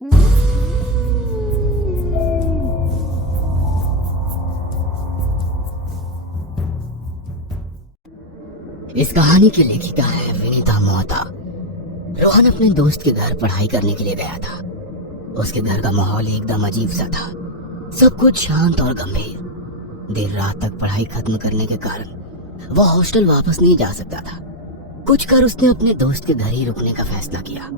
इस कहानी की लेखिका है विनीता मोहता। रोहन अपने दोस्त के घर पढ़ाई करने के लिए गया था। उसके घर का माहौल एकदम अजीब सा था, सब कुछ शांत और गंभीर। देर रात तक पढ़ाई खत्म करने के कारण वह हॉस्टल वापस नहीं जा सकता था। कुछ कर उसने अपने दोस्त के घर ही रुकने का फैसला किया।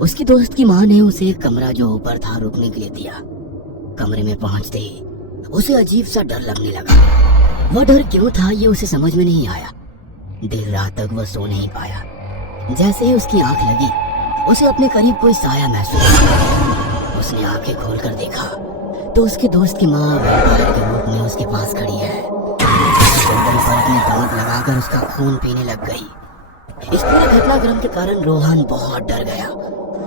उसकी दोस्त की माँ ने उसे एक कमरा जो ऊपर था रुकने के लिए दिया। कमरे में पहुंचते ही उसे अजीब सा डर लगने लगा। वह डर क्यों था ये उसे समझ में नहीं आया। देर रात तक वह सो नहीं पाया। जैसे ही उसकी आंख लगी उसे अपने करीब कोई साया महसूस हुआ। उसने आंखें खोलकर देखा तो उसके दोस्त की माँ वैम्पायर के रूप में उसके पास खड़ी है। गर्दन पर अपने दांत लगाकर उसका खून पीने लग गई। इस पूरे घटनाक्रम के कारण रोहन बहुत डर गया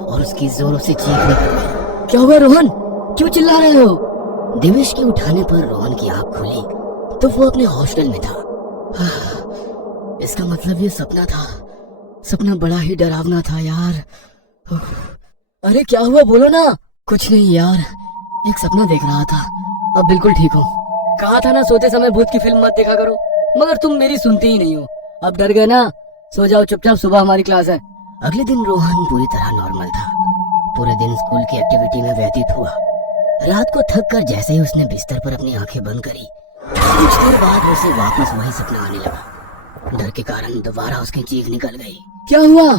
और उसकी जोरों से चीख निकल गई। क्या हुआ रोहन, क्यों चिल्ला रहे हो? दिवेश के उठाने पर रोहन की आंख खुली तो वो अपने हॉस्टल में था। इसका मतलब ये सपना था। सपना बड़ा ही डरावना था यार। अरे क्या हुआ बोलो ना। कुछ नहीं यार, एक सपना देख रहा था, अब बिल्कुल ठीक हूँ। कहा था ना सोते समय भूत की फिल्म मत देखा करो, मगर तुम मेरी सुनती ही नहीं हो। अब डर गए ना, सो जाओ चुपचाप, सुबह हमारी क्लास है। अगले दिन रोहन पूरी तरह नॉर्मल था। पूरे दिन स्कूल की एक्टिविटी में व्यतीत हुआ। रात को थक कर जैसे ही उसने बिस्तर पर अपनी आंखें बंद करी, कुछ देर बाद उसे वापस वही सपना आने लगा। डर के कारण दोबारा उसकी चीख निकल गई। क्या हुआ?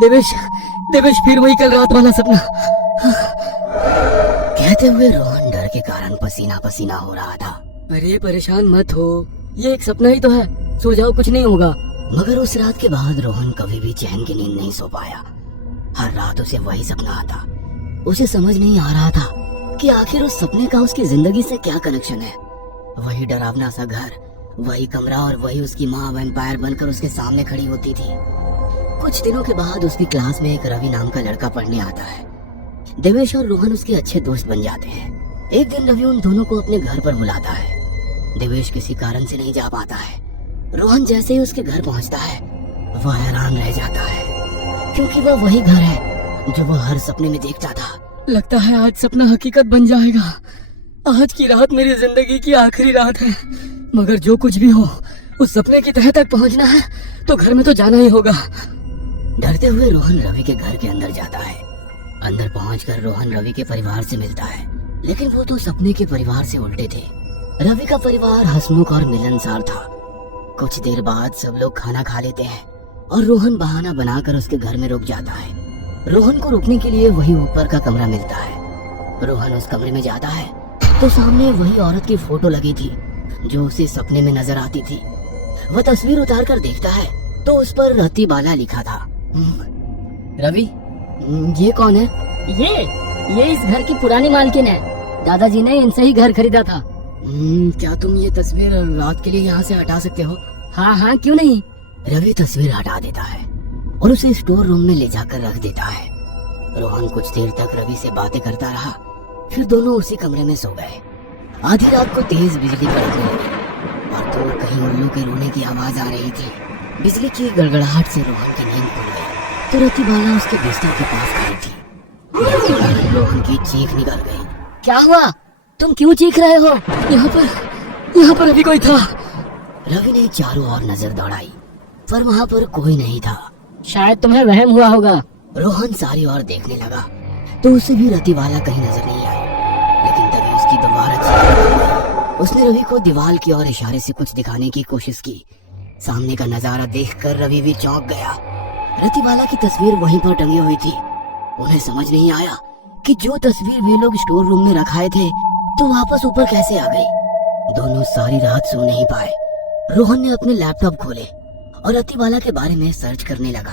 देवेश फिर वही कल रात वाला सपना। कहते हुए रोहन डर के कारण पसीना पसीना हो रहा था। अरे परेशान मत हो, ये एक सपना ही तो है, सो जाओ, कुछ नहीं होगा। मगर उस रात के बाद रोहन कभी भी चैन की नींद नहीं सो पाया। हर रात उसे वही सपना आता। उसे समझ नहीं आ रहा था कि आखिर उस सपने का उसकी जिंदगी से क्या कनेक्शन है। वही डरावना सा घर, वही कमरा और वही उसकी माँ वैम्पायर बनकर उसके सामने खड़ी होती थी। कुछ दिनों के बाद उसकी क्लास में एक रवि नाम का लड़का पढ़ने आता है। देवेश और रोहन उसके अच्छे दोस्त बन जाते हैं। एक दिन रवि उन दोनों को अपने घर पर बुलाता है। देवेश किसी कारण से नहीं जा पाता है। रोहन जैसे ही उसके घर पहुंचता है वह हैरान रह जाता है, क्योंकि वह वही घर है जो वह हर सपने में देखता था। लगता है आज सपना हकीकत बन जाएगा। आज की रात मेरी जिंदगी की आखिरी रात है, मगर जो कुछ भी हो उस सपने की तह तक पहुंचना है तो घर में तो जाना ही होगा। डरते हुए रोहन रवि के घर के अंदर जाता है। अंदर पहुंचकर रोहन रवि के परिवार से मिलता है, लेकिन वो तो सपने के परिवार से उल्टे थे। रवि का परिवार हंसमुख और मिलनसार था। कुछ देर बाद सब लोग खाना खा लेते हैं और रोहन बहाना बनाकर उसके घर में रुक जाता है। रोहन को रुकने के लिए वही ऊपर का कमरा मिलता है। रोहन उस कमरे में जाता है तो सामने वही औरत की फोटो लगी थी जो उसे सपने में नजर आती थी। वह तस्वीर उतार कर देखता है तो उस पर रतिबाला लिखा था। रवि, ये कौन है? ये इस घर की पुरानी मालकिन है। दादाजी ने इनसे ही घर खरीदा था। क्या तुम ये तस्वीर रात के लिए यहाँ से हटा सकते हो? हाँ, क्यों नहीं। रवि तस्वीर हटा देता है और उसे स्टोर रूम में ले जाकर रख देता है। रोहन कुछ देर तक रवि से बातें करता रहा, फिर दोनों उसी कमरे में सो गए। आधी रात को तेज बिजली कड़कने लगी और दूर कहीं उल्लू के रोने की आवाज आ रही थी। बिजली की गड़गड़ाहट से रोहन की नींद खुल गई तो रतिबाला उसके बिस्तर के पास खड़ी थी। डर के कारण रोहन की चीख निकल गई। क्या हुआ? तुम क्यों चीख रहे हो? यहाँ पर अभी कोई था। रवि ने चारों ओर नजर दौड़ाई पर वहाँ पर कोई नहीं था। शायद तुम्हें वहम हुआ होगा। रोहन सारी ओर देखने लगा तो उसे भी रतिबाला कहीं नजर नहीं आई, लेकिन तभी उसकी दोबारा चीख निकल गई। उसने रवि को दीवार की ओर इशारे से कुछ दिखाने की कोशिश की। सामने का नजारा देखकर रवि भी चौंक गया। रतिबाला की तस्वीर वहीं पर टंगी हुई थी। उन्हें समझ नहीं आया कि जो तस्वीर वे लोग स्टोर रूम में रखाए थे तो वापस ऊपर कैसे आ गई। दोनों सारी रात सो नहीं पाए। रोहन ने अपने लैपटॉप खोले और रतिबाला के बारे में सर्च करने लगा।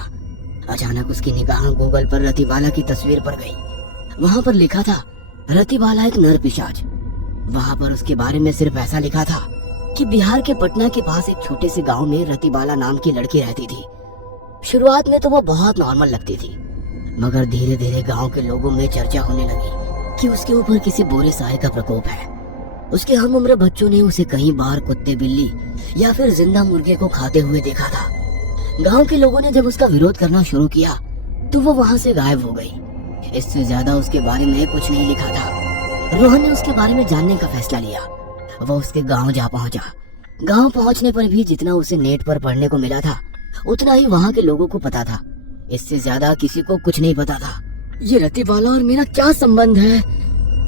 अचानक उसकी निगाह गूगल पर रतिबाला की तस्वीर पर गई। वहाँ पर लिखा था रतिबाला एक नर पिशाच। वहाँ पर उसके बारे में सिर्फ ऐसा लिखा था कि बिहार के पटना के पास एक छोटे से गांव में रतिबाला नाम की लड़की रहती थी। शुरुआत में तो वो बहुत नॉर्मल लगती थी, मगर धीरे धीरे गांव के लोगों में चर्चा होने लगी कि उसके ऊपर किसी बुरे साए का प्रकोप है। उसके हम उम्र बच्चों ने उसे कई बार कुत्ते, बिल्ली या फिर जिंदा मुर्गे को खाते हुए देखा था। गांव के लोगों ने जब उसका विरोध करना शुरू किया तो वो वहां से गायब हो गई। इससे ज्यादा उसके बारे में कुछ नहीं लिखा था। रोहन ने उसके बारे में जानने का फैसला लिया। वो उसके गांव जा पहुंचा। गांव पहुंचने पर भी जितना उसे नेट पर पढ़ने को मिला था उतना ही वहां के लोगों को पता था। इससे ज्यादा किसी को कुछ नहीं पता था। ये रतिबाला और मेरा क्या संबंध है?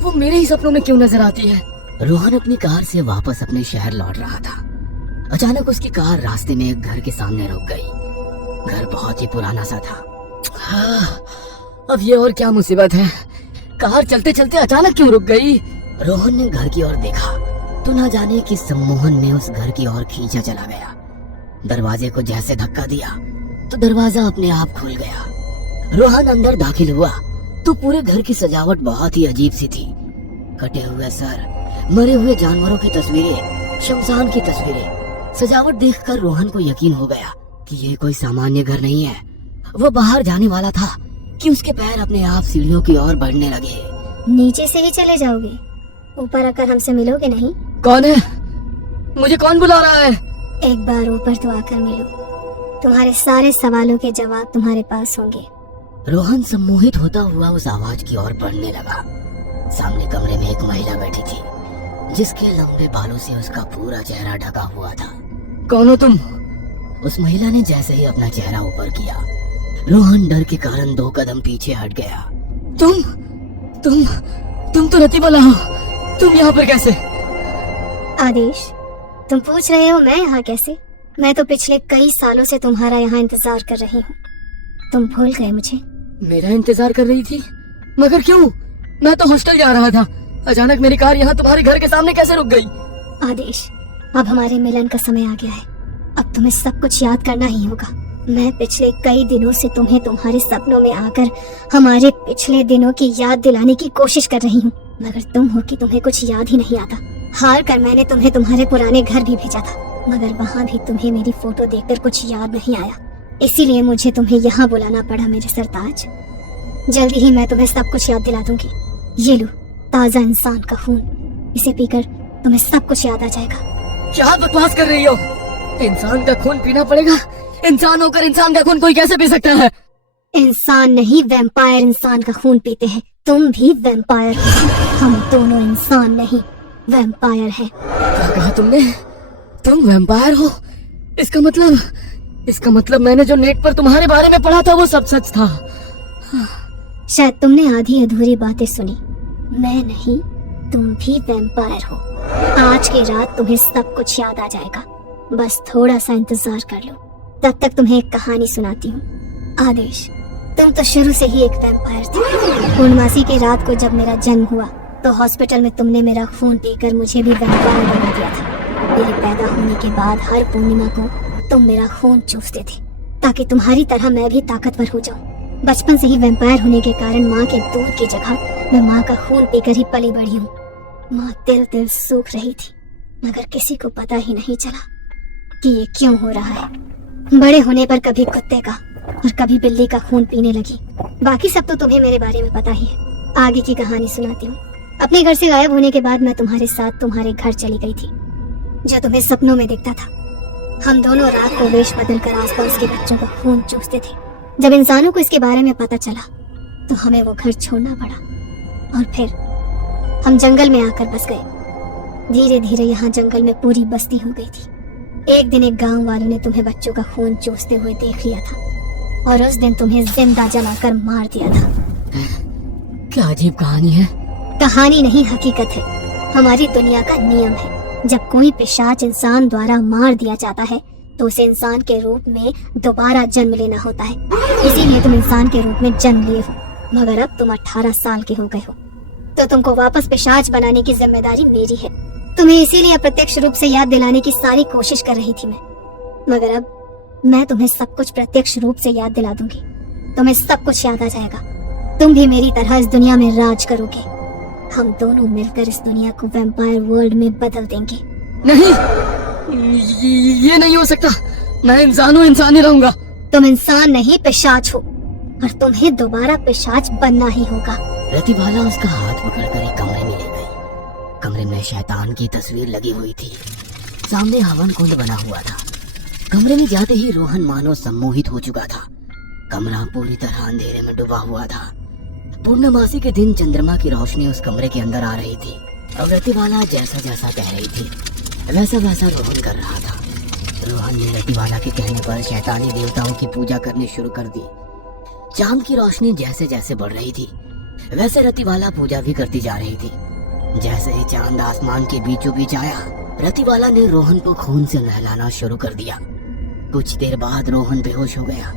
वो मेरे ही सपनों में क्यों नजर आती है? रोहन अपनी कार से वापस अपने शहर लौट रहा था। अचानक उसकी कार रास्ते में एक घर के सामने रुक गई। घर बहुत ही पुराना सा था। अब ये और क्या मुसीबत है? कार चलते चलते अचानक क्यों रुक गई? रोहन ने घर की ओर देखा तो ना जाने कि सम्मोहन ने उस घर की ओर खींचा चला गया। दरवाजे को जैसे धक्का दिया तो दरवाजा अपने आप खुल गया। रोहन अंदर दाखिल हुआ तो पूरे घर की सजावट बहुत ही अजीब सी थी। कटे हुए सर, मरे हुए जानवरों की तस्वीरें, शमशान की तस्वीरें। सजावट देखकर रोहन को यकीन हो गया कि ये कोई सामान्य घर नहीं है। वो बाहर जाने वाला था कि उसके पैर अपने आप सीढ़ियों की ओर बढ़ने लगे। नीचे से ही चले जाओगे? ऊपर आकर हमसे मिलोगे नहीं? कौन है? मुझे कौन बुला रहा है? एक बार ऊपर तो आकर मिलो। तुम्हारे सारे सवालों के जवाब तुम्हारे पास होंगे। रोहन सम्मोहित होता हुआ उस आवाज की ओर बढ़ने लगा। सामने कमरे में एक महिला बैठी थी जिसके लंबे बालों से उसका पूरा चेहरा ढका हुआ था। कौन हो तुम? उस महिला ने जैसे ही अपना चेहरा ऊपर किया, रोहन डर के कारण 2 कदम पीछे हट गया। तुम तो रतिबाला हो। तुम यहाँ पर कैसे? आदेश, तुम पूछ रहे हो मैं यहाँ कैसे? मैं तो पिछले कई सालों से तुम्हारा यहाँ इंतजार कर रही हूँ। तुम भूल गए मुझे? मेरा इंतजार कर रही थी? मगर क्यों? मैं तो हॉस्टल जा रहा था। अचानक मेरी कार यहाँ तुम्हारे घर के सामने कैसे रुक गई? आदेश, अब हमारे मिलन का समय आ गया है। अब तुम्हें सब कुछ याद करना ही होगा। मैं पिछले कई दिनों से तुम्हें तुम्हारे सपनों में आकर हमारे पिछले दिनों की याद दिलाने की कोशिश कर रही हूँ, मगर तुम हो कि तुम्हें कुछ याद ही नहीं आता। हार कर मैंने तुम्हें तुम्हारे पुराने घर भी भेजा था, मगर वहाँ भी तुम्हें मेरी फोटो देखकर कुछ याद नहीं आया। इसीलिए मुझे तुम्हें यहाँ बुलाना पड़ा मेरे सरताज। जल्दी ही मैं तुम्हें सब कुछ याद दिला दूंगी। ये लो, ताजा इंसान का खून। इसे पीकर तुम्हें सब कुछ याद आ जाएगा। क्या बकवास कर रही हो? इंसान का खून पीना पड़ेगा? इंसान होकर इंसान का खून कोई कैसे पी सकता है? इंसान नहीं, वैम्पायर इंसान का खून पीते हैं। तुम भी वैम्पायर हो। हम दोनों इंसान नहीं, वैम्पायर हैं। क्या कहा तुमने? तुम वैम्पायर हो? इसका मतलब मैंने जो नेट पर तुम्हारे बारे में पढ़ा था वो सब सच था। शायद तुमने आधी अधूरी बातें सुनी। मैं नहीं, तुम भी वैम्पायर हो। आज की रात तुम्हें सब कुछ याद आ जाएगा। बस थोड़ा सा इंतजार कर लो। तब तक तुम्हें एक कहानी सुनाती हूँ। आदेश, तुम तो शुरू से ही एक वैम्पायर थे। पूर्णमासी की रात को जब मेरा जन्म हुआ तो हॉस्पिटल में तुमने मेरा खून पीकर मुझे भी वैम्पायर बना दिया था। मेरे पैदा होने के बाद हर पूर्णिमा को तुम मेरा खून चूसते थे ताकि तुम्हारी तरह मैं भी ताकतवर हो जाऊं। बचपन से ही वैम्पायर होने के कारण माँ के दूध की जगह मैं माँ का खून पीकर ही पली बढ़ी हूँ। माँ तिल तिल सूख रही थी, मगर किसी को पता ही नहीं चला कि ये क्यों हो रहा है। बड़े होने पर कभी कुत्ते का और कभी बिल्ली का खून पीने लगी। बाकी सब तो तुम्हें मेरे बारे में पता ही है। आगे की कहानी सुनाती हूँ। अपने घर से गायब होने के बाद मैं तुम्हारे साथ तुम्हारे घर चली गई थी, जो तुम्हें सपनों में दिखता था। हम दोनों रात को वेश बदलकर आसपास के बच्चों का खून चूसते थे। जब इंसानों को इसके बारे में पता चला तो हमें वो घर छोड़ना पड़ा और फिर हम जंगल में आकर बस गए। धीरे धीरे यहाँ जंगल में पूरी बस्ती हो गई थी। एक दिन एक गांव वालों ने तुम्हें बच्चों का खून चूसते हुए देख लिया था और उस दिन तुम्हें जिंदा जलाकर मार दिया था। क्या अजीब कहानी है। कहानी नहीं, हकीकत है। हमारी दुनिया का नियम है, जब कोई पिशाच इंसान द्वारा मार दिया जाता है तो उसे इंसान के रूप में दोबारा जन्म लेना होता है। इसीलिए तुम इंसान के रूप में जन्म लिए हो, मगर अब तुम 18 साल के हो गए हो, तो तुमको वापस पिशाच बनाने की जिम्मेदारी मेरी है। तुम्हें इसीलिए अप्रत्यक्ष रूप से याद दिलाने की सारी कोशिश कर रही थी मैं, मगर अब मैं तुम्हें सब कुछ प्रत्यक्ष रूप से याद दिला दूंगी। तुम्हें सब कुछ याद आ जाएगा। तुम भी मेरी तरह इस दुनिया में राज करोगे। हम दोनों मिलकर इस दुनिया को वैम्पायर वर्ल्ड में बदल देंगे। नहीं, ये नहीं हो सकता। मैं इंसान हूँ, इंसान ही रहूंगा। तुम इंसान नहीं, पिशाच हो और तुम्हें दोबारा पिशाच बनना ही होगा। रतिबाला उसका हाथ पकड़कर एक कमरे में ले गई। कमरे में शैतान की तस्वीर लगी हुई थी। सामने हवन कुंड बना हुआ था। कमरे में जाते ही रोहन मानो सम्मोहित हो चुका था। कमरा पूरी तरह अंधेरे में डूबा हुआ था। पूर्णमासी के दिन चंद्रमा की रोशनी उस कमरे के अंदर आ रही थी और रतिवाला जैसा जैसा कह रही थी वैसा वैसा रोहन कर रहा था। रोहन ने रतिवाला के कहने पर शैतानी देवताओं की पूजा करनी शुरू कर दी। चांद की रोशनी जैसे जैसे बढ़ रही थी वैसे रतिवाला पूजा भी करती जा रही थी। जैसे ही चांद आसमान के बीचों बीच आया, रतिवाला ने रोहन को खून से नहलाना शुरू कर दिया। कुछ देर बाद रोहन बेहोश हो गया।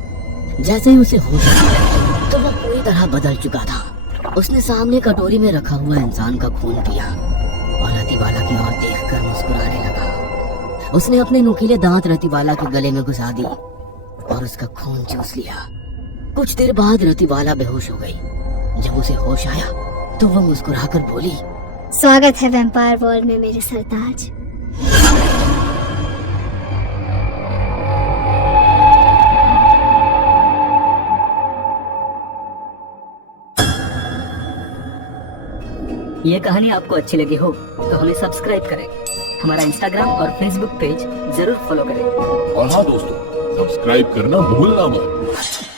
जैसे ही उसे होश आया तो वह पूरी तरह बदल चुका था। उसने सामने कटोरी में रखा हुआ इंसान का खून पिया और रतिवाला की ओर देखकर मुस्कुराने लगा। उसने अपने नुकीले दांत रतिवाला के गले में घुसा दी और उसका खून चूस लिया। कुछ देर बाद रतिवाला बेहोश हो गई। जब उसे होश आया तो वह मुस्कुराकर बोली, स्वागत है वैम्पायर वर्ल्ड में मेरे सरताज। ये कहानी आपको अच्छी लगी हो तो हमें सब्सक्राइब करें, हमारा इंस्टाग्राम और फेसबुक पेज जरूर फॉलो करें। और हाँ दोस्तों, सब्सक्राइब करना भूलना मत।